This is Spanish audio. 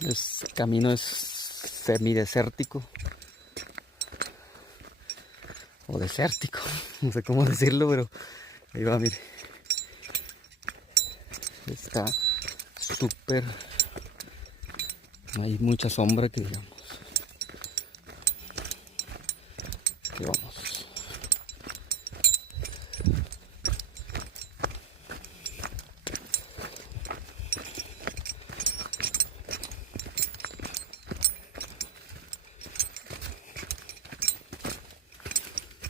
El camino es semidesértico o desértico, no sé cómo decirlo, pero ahí va, mire. Está súper, no hay mucha sombra que digamos. Aquí vamos.